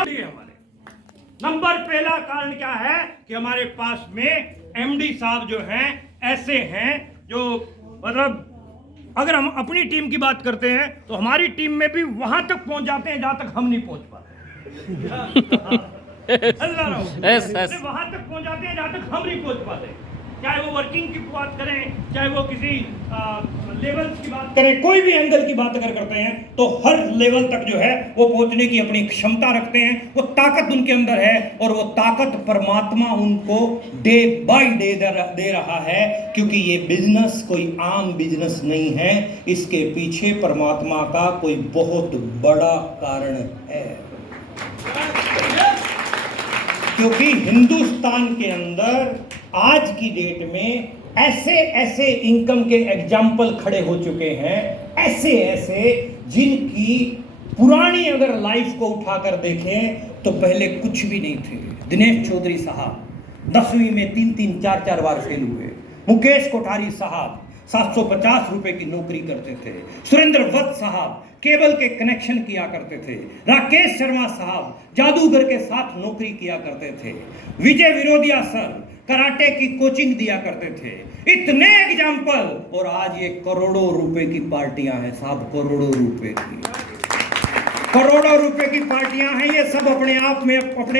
हमारे नंबर पहला कारण क्या है कि हमारे पास में एमडी साहब जो हैं ऐसे हैं जो मतलब अगर हम अपनी टीम की बात करते हैं तो हमारी टीम में भी वहां तक पहुंच जाते हैं जहां तक हम नहीं पहुंच पाते। वहां तक पहुंच जाते हैं जहां तक हम नहीं पहुंच पाते, चाहे वो वर्किंग की बात करें, चाहे वो किसी लेवल्स की बात करें, कोई भी एंगल की बात अगर करते हैं तो हर लेवल तक जो है वो पहुंचने की अपनी क्षमता रखते हैं, वो ताकत उनके अंदर है और वो ताकत परमात्मा उनको डे बाय डे दे रहा है, क्योंकि ये बिजनेस कोई आम बिजनेस नहीं है, इसके पीछे परमात्मा का कोई बहुत बड़ा कारण है। क्योंकि हिंदुस्तान के अंदर आज की डेट में ऐसे ऐसे इनकम के एग्जाम्पल खड़े हो चुके हैं, ऐसे ऐसे जिनकी पुरानी अगर लाइफ को उठाकर देखें तो पहले कुछ भी नहीं थे। दिनेश चौधरी साहब 10वीं में 3-4 बार फेल हुए। मुकेश कोठारी साहब 750 रुपए की नौकरी करते थे। सुरेंद्र वत्स साहब केबल के कनेक्शन किया करते थे। राकेश शर्मा साहब जादूगर के साथ नौकरी किया करते थे। विजय विरोधिया सर कराटे की कोचिंग दिया करते थे। इतने एग्जाम्पल, और आज ये करोड़ों रुपए की पार्टियां हैं साहब, करोड़ों रुपए की पार्टियां हैं। ये सब अपने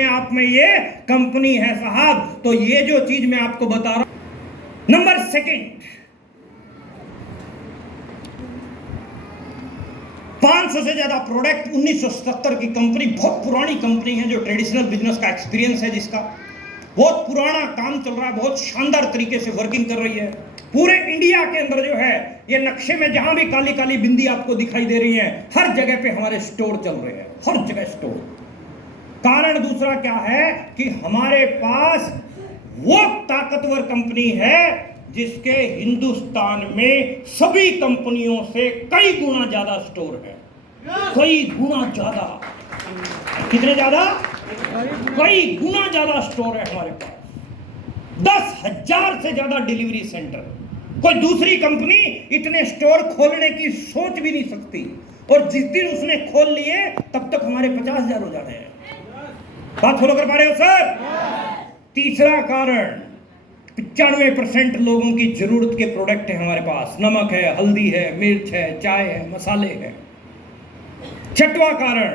आप में ये कंपनी है साहब। तो ये जो चीज मैं आपको बता रहा हूं, नंबर सेकंड, 500 से ज्यादा प्रोडक्ट, 1970 की कंपनी, बहुत पुरानी कंपनी है जो ट्रेडिशनल बिजनेस का एक्सपीरियंस है, जिसका बहुत पुराना काम चल रहा है, बहुत शानदार तरीके से वर्किंग कर रही है। पूरे इंडिया के अंदर जो है ये नक्शे में जहां भी काली काली बिंदी आपको दिखाई दे रही है, हर जगह पे हमारे स्टोर चल रहे हैं, हर जगह स्टोर। कारण दूसरा क्या है कि हमारे पास वो ताकतवर कंपनी है जिसके हिंदुस्तान में सभी कंपनियों से कई गुना ज्यादा स्टोर है, कई गुना ज्यादा। कितने ज्यादा? कई गुना ज्यादा स्टोर है हमारे पास। 10,000 से ज्यादा डिलीवरी सेंटर। कोई दूसरी कंपनी इतने स्टोर खोलने की सोच भी नहीं सकती, और जिस दिन उसने खोल लिए तब तक हमारे 50,000 हो जाने हैं। बात फॉलो कर पा रहे हो सर? तीसरा कारण, 95% लोगों की जरूरत के प्रोडक्ट है हमारे पास। नमक है, हल्दी है, मिर्च है, चाय है, मसाले है। छठवां कारण,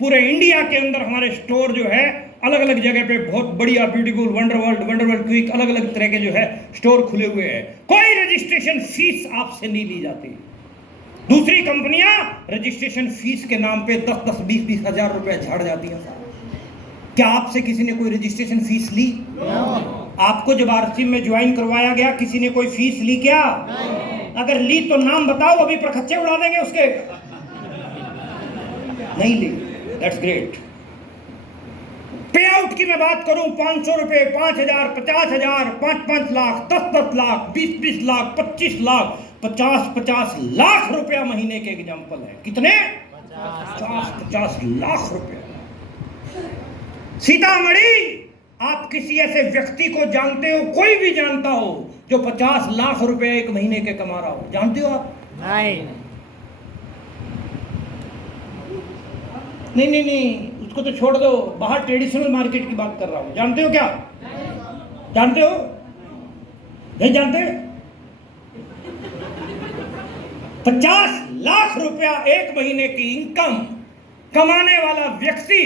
पूरे इंडिया के अंदर हमारे स्टोर जो है अलग अलग जगह पे बहुत बढ़िया, ब्यूटीफुल, वंडरवर्ल्ड क्विक, अलग अलग तरह के जो है स्टोर खुले हुए हैं। कोई रजिस्ट्रेशन फीस आपसे नहीं ली जाती। दूसरी कंपनियां रजिस्ट्रेशन फीस के नाम पे 10-10, 20-20 हजार रुपए झाड़ जाती हैं। क्या आपसे किसी ने कोई रजिस्ट्रेशन फीस ली? आपको जब आरसी में ज्वाइन करवाया गया किसी ने कोई फीस ली क्या? अगर ली तो नाम बताओ, अभी प्रखच्चे उड़ा देंगे उसके। नहीं ली, दैट्स ग्रेट। पे आउट की मैं बात करूं, 500 रुपए, 5,000, 50,000, 5-5 लाख, 10-10 लाख, 20-20 लाख, 25 लाख, 50-50 लाख रुपया महीने के एग्जाम्पल है। कितने? 50-50 लाख रुपया। सीतामढ़ी, आप किसी ऐसे व्यक्ति को जानते हो, कोई भी जानता हो जो 50 लाख रुपए एक महीने के कमा रहा हो? जानते हो आप? नहीं, उसको तो छोड़ दो, बाहर ट्रेडिशनल मार्केट की बात कर रहा हूं। जानते हो क्या? जानते हो? नहीं जानते? 50 लाख रुपया एक महीने की इनकम कमाने वाला व्यक्ति,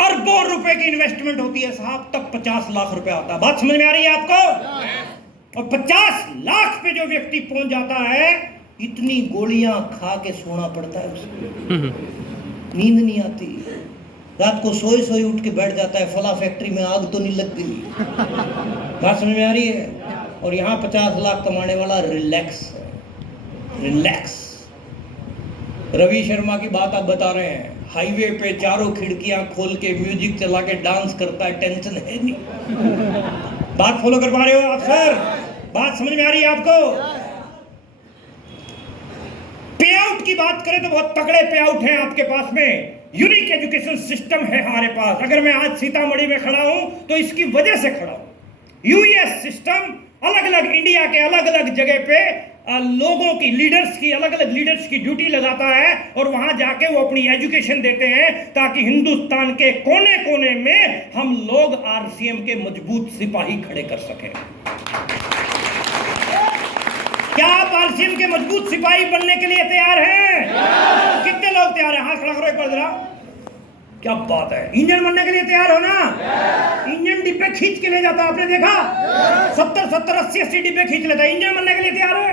अरबों रुपए की इन्वेस्टमेंट होती है साहब, तब 50 लाख रुपया आता है। बात समझ में आ रही है आपको? और 50 लाख पे जो व्यक्ति पहुंच जाता है, इतनी गोलियां खा के सोना पड़ता है उसको, नींद नहीं आती, रात को सोए उठ के बैठ जाता है, फला फैक्ट्री में आग तो नहीं लग गई। बात समझ में आ रही है? और यहाँ 50 लाख कमाने वाला रिलैक्स है, रिलैक्स। रवि शर्मा की बात आप बता रहे हैं, हाईवे पे चारों खिड़कियां खोल के म्यूजिक चला के डांस करता है, टेंशन है नहीं। बात फॉलो कर पा रहे हो आप सर? बात समझ में आ रही है आपको? पे आउट की बात करें तो बहुत तगड़े पे आउट हैं आपके पास में। यूनिक एजुकेशन सिस्टम है हमारे पास। अगर मैं आज सीतामढ़ी में खड़ा हूं तो इसकी वजह से खड़ा हूं। यूएस सिस्टम अलग अलग इंडिया के अलग अलग जगह पे लोगों की, लीडर्स की, अलग अलग लीडर्स की ड्यूटी लगाता है और वहां जाके वो अपनी एजुकेशन देते हैं ताकि हिंदुस्तान के कोने कोने में हम लोग आरसीएम के मजबूत सिपाही खड़े कर सकें। क्या आप आरसीएम के मजबूत सिपाही बनने के लिए तैयार हैं? कितने लोग तैयार हैं? हाथ खड़ा करो एक बार जरा। क्या बात है, इंजन बनने के लिए तैयार हो ना? इंजन डिब्बे खींच के ले जाता, आपने देखा? 70 80 डिब्बे खींच लेता। इंजन बनने के लिए तैयार है?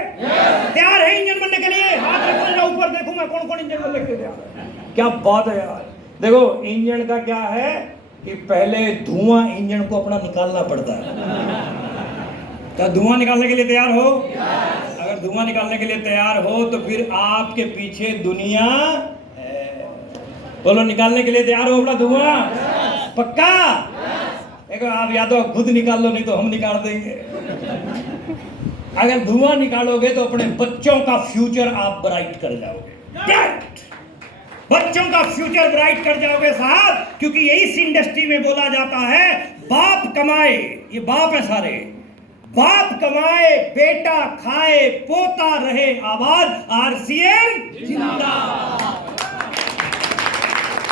तैयार है इंजन बनने के लिए? हाथ रखूंगा ऊपर, देखूंगा कौन कौन इंजन बनने के लिए तैयार है। क्या बात है यार। देखो इंजन का क्या है कि पहले धुआं इंजन को अपना निकालना पड़ता है। क्या धुआं निकालने के लिए तैयार हो? अगर धुआं निकालने के लिए तैयार हो तो फिर आपके पीछे दुनिया, बोलो निकालने के लिए तैयार हो अपना धुआं? पक्का? देखो आप या तो खुद निकाल लो, नहीं तो हम निकाल देंगे। अगर धुआं निकालोगे तो अपने बच्चों का फ्यूचर आप ब्राइट कर जाओगे। ब्राइट, बच्चों का फ्यूचर ब्राइट कर जाओगे साहब, क्योंकि यही इस इंडस्ट्री में बोला जाता है बाप कमाए, ये बाप है सारे, बाप कमाए बेटा खाए पोता रहे आबाद, आरसीएम जिंदाबाद।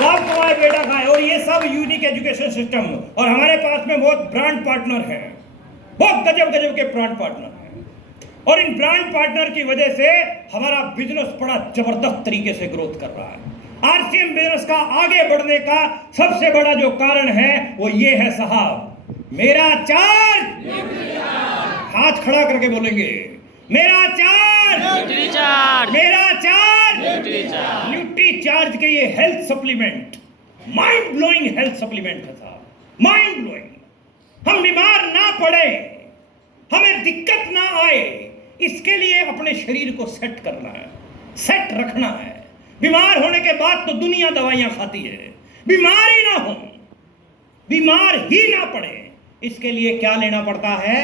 बाप कमाए बेटा खाए, और ये सब यूनिक एजुकेशन सिस्टम। और हमारे पास में बहुत ब्रांड पार्टनर हैं, बहुत गजब गजब के ब्रांड पार्टनर हैं, और इन ब्रांड पार्टनर की वजह से हमारा बिजनेस बड़ा जबरदस्त तरीके से ग्रोथ कर रहा है। आरसीएम बिजनेस का आगे बढ़ने का सबसे बड़ा जो कारण है वो ये है साहब, मेरा चार्ज। हाथ खड़ा करके बोलेंगे, मेरा चार्ज, मेरा चार्ज, न्यूट्री चार्ज के ये health supplement, mind blowing health supplement है साहब, माइंड ब्लोइंग। हम बीमार ना पड़े, हमें दिक्कत ना आए, इसके लिए अपने शरीर को सेट करना है, सेट रखना है। बीमार होने के बाद तो दुनिया दवाइयां खाती है, बीमार ही ना हो, बीमार ही ना पड़े, इसके लिए क्या लेना पड़ता है?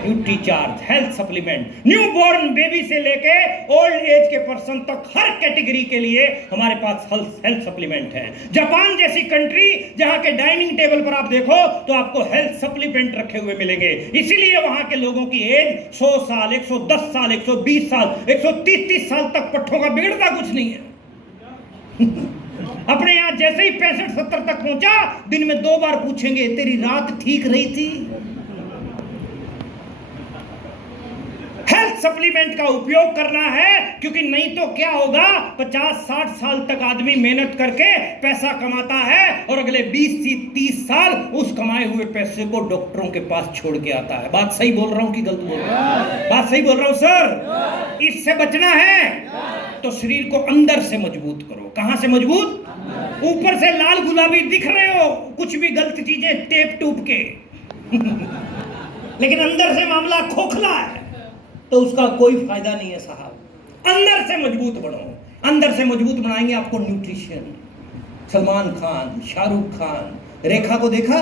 Nutri charge health supplement. New born baby से लेके ओल्ड एज के पर्सन तक हर कैटेगरी के लिए हमारे पास हेल्थ सप्लीमेंट है। जापान जैसी कंट्री जहां के डाइनिंग टेबल पर आप देखो तो आपको हेल्थ सप्लीमेंट रखे हुए मिलेंगे, इसीलिए वहां के लोगों की एज 100 साल, 110 साल, 120 साल, 130 साल तक पट्टों का बिगड़ता कुछ नहीं है। अपने यहां जैसे ही 65-70 तक पहुंचा, दिन में 2 बार पूछेंगे तेरी रात ठीक रही थी? हेल्थ सप्लीमेंट का उपयोग करना है, क्योंकि नहीं तो क्या होगा, 50-60 साल तक आदमी मेहनत करके पैसा कमाता है और अगले 20-30 साल उस कमाए हुए पैसे को डॉक्टरों के पास छोड़ के आता है। बात सही बोल रहा हूं कि गलत बोल रहा हूं? बात सही बोल रहा हूं सर? इससे बचना है तो शरीर को अंदर से मजबूत करो। कहां से मजबूत? ऊपर से लाल गुलाबी दिख रहे हो, कुछ भी गलत चीजें टेप टूप के लेकिन अंदर से मामला खोखला है तो उसका कोई फायदा नहीं है साहब। अंदर से मजबूत बनो, अंदर से मजबूत बनाएंगे आपको न्यूट्रिशन। सलमान खान, शाहरुख खान, रेखा को देखा?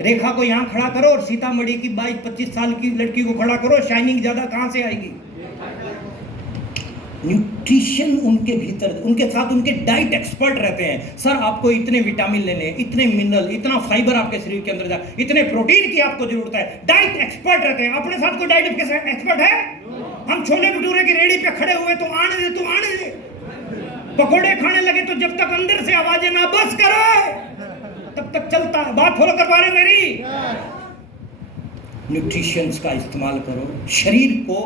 रेखा को यहां खड़ा करो और सीतामढ़ी की 22-25 साल की लड़की को खड़ा करो, शाइनिंग ज्यादा कहां से आएगी? न्यूट्रिशन उनके भीतर, उनके साथ उनके डाइट एक्सपर्ट रहते हैं। सर आपको इतने विटामिन लेने, इतने मिनरल, इतना फाइबर आपके शरीर के अंदर जा, इतने प्रोटीन की आपको जरूरत है। डाइट एक्सपर्ट रहते हैं। अपने साथ कोई डाइट एक्सपर्ट है? हम छोले भटूरे की रेडी पे खड़े हुए तो आने दे, तो आने दे। पकोड़े खाने लगे तो जब तक अंदर से आवाजें ना बस करो तब तक चलता है। बात फॉलो करवा रहे मेरी? न्यूट्रिशंस का इस्तेमाल करो, शरीर को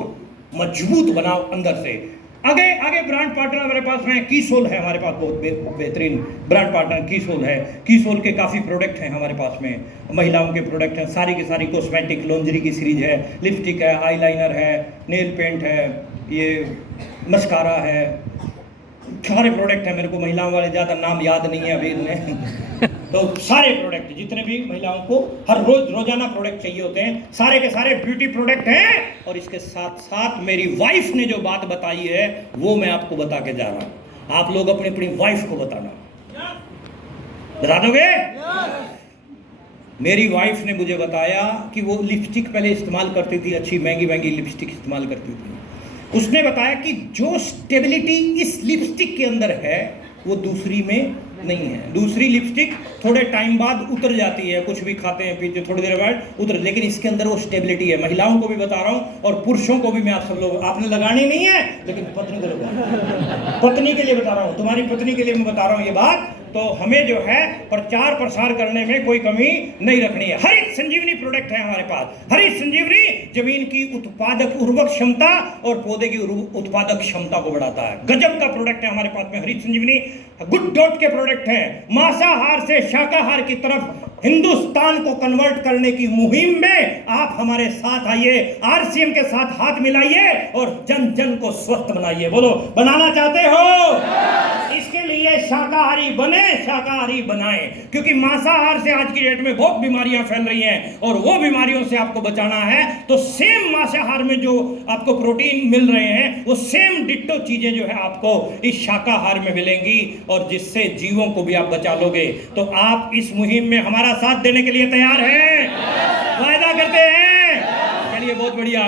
मजबूत बनाओ अंदर से। आगे आगे ब्रांड पार्टनर हमारे पास में कीसोल है, हमारे पास बहुत बेहतरीन ब्रांड पार्टनर कीसोल है। कीसोल के काफ़ी प्रोडक्ट हैं हमारे पास में, महिलाओं के प्रोडक्ट हैं, सारी की सारी कॉस्मेटिक लॉन्जरी की सीरीज है, लिपस्टिक है, आईलाइनर है, नेल पेंट है, ये मस्कारा है, सारे प्रोडक्ट हैं। मेरे को महिलाओं वाले ज़्यादा नाम याद नहीं है अभी इनमें तो सारे प्रोडक्ट जितने भी महिलाओं को हर रोजाना प्रोडक्ट चाहिए होते हैं, सारे के सारे ब्यूटी प्रोडक्ट हैं। और इसके साथ साथ मेरी वाइफ ने जो बात बताई है वो मैं आपको बता के जा रहा हूं। आप लोग अपनी अपनी वाइफ को बताना, बता दोगे? मेरी वाइफ ने मुझे बताया कि वो लिपस्टिक पहले इस्तेमाल करती थी, अच्छी महंगी महंगी लिपस्टिक इस्तेमाल करती थी। उसने बताया कि जो स्टेबिलिटी इस लिपस्टिक के अंदर है वो दूसरी में नहीं है। दूसरी लिपस्टिक थोड़े टाइम बाद उतर जाती है, कुछ भी खाते हैं पीते थोड़ी देर बाद उतर, लेकिन इसके अंदर वो स्टेबिलिटी है। महिलाओं को भी बता रहा हूँ और पुरुषों को भी मैं आप सब लोग, आपने लगानी नहीं है लेकिन पत्नी को लगा, पत्नी के लिए बता रहा हूँ, तुम्हारी पत्नी के लिए मैं बता रहा हूँ ये बात। तो हमें जो है प्रचार प्रसार करने में कोई कमी नहीं रखनी है। हरित संजीवनी प्रोडक्ट है हमारे पास। हरित संजीवनी जमीन की उत्पादक उर्वरक क्षमता और पौधे की उत्पादक क्षमता को बढ़ाता है। गजब का प्रोडक्ट है हमारे पास में हरित संजीवनी। गुड डॉट के प्रोडक्ट है। मांसाहार से शाकाहार की तरफ हिंदुस्तान को कन्वर्ट करने की मुहिम में आप हमारे साथ आइए, आरसीएम के साथ हाथ मिलाइए और जन जन को स्वस्थ बनाइए। बोलो, बनाना चाहते हो? इसके लिए शाकाहारी बने, शाकाहारी बनाएं, क्योंकि मांसाहार से आज की डेट में बहुत बीमारियां फैल रही हैं और वो बीमारियों से आपको बचाना है तो सेम मांसाहार में जो आपको प्रोटीन मिल रहे हैं वो सेम डिट्टो चीजें जो है आपको इस शाकाहार में मिलेंगी और जिससे जीवों को भी आप बचा लोगे। तो आप इस मुहिम में हमारा साथ देने के लिए तैयार हैं? वायदा करते हैं? चलिए, बहुत बढ़िया।